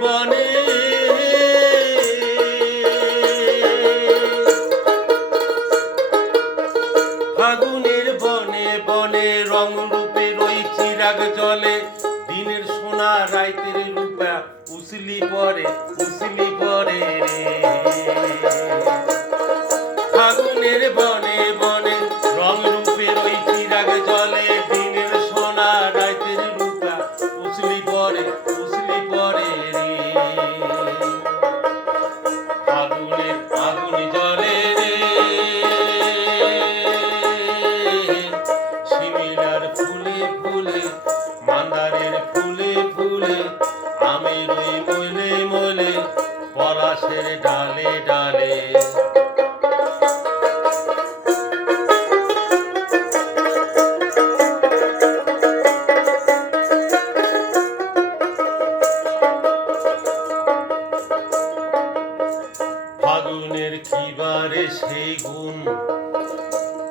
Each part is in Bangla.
বনে ফাগুনের বনে বনে রং রূপের ওই চিরাগ জলে দিনের সোনা রাইতের রূপা উসলি পরে রে ফাগুনের বনে বনে রং রূপের ওই চিরাগ জলে দিনের সোনা রাইতের রূপা উসলি পরে রে ফাগুনের আগুন জলে রে শিমিলার ফুলে ফুলে মান্দারের ফুলে ফুলে আমের ওই মলে মলে পলাশের ডালে ডালে ফাগুনের কিবারে সেই গুণ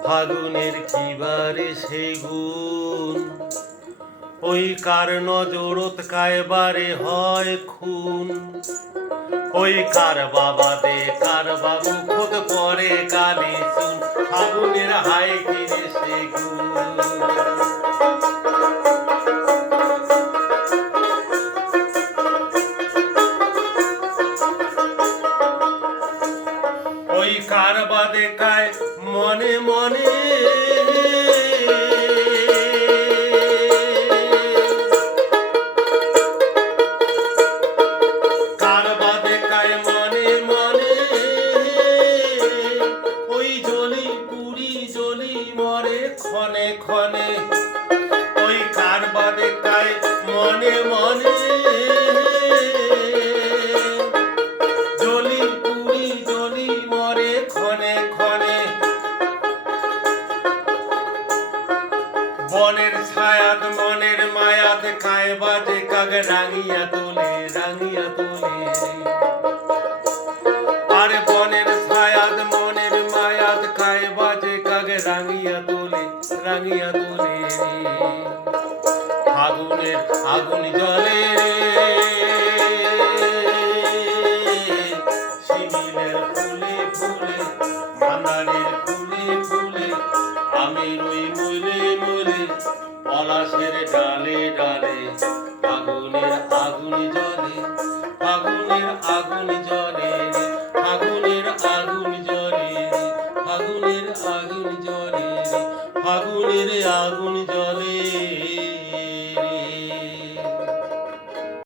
ফাগুনের কিবারে সেই গুণ ওই কার নজরত কায়বারে হয় খুন ওই কার বাবা দে কার বাবু খোদ পরে কালি চুন ফাগুনের হায় কিরে সেই গুণ ওই কার বাদে কায় মনে মনে কার বাদে কায় মনে মনে ওই জলি পুরি জলি মরে ক্ষণে ক্ষণে ওই কার বাদে কায় মনে মনে জলি পুরি জলি মরে ক্ষণে ক্ষণে বনের ছায়াত মনের মায়াত কায় বাজে কাগ রাঙিয়া তোলে আরে বনের ছায়াত মনের মায়াত কায় বাজে কাগ রাঙিয়া তোলে ফাগুনের আগুন জ্বলে রে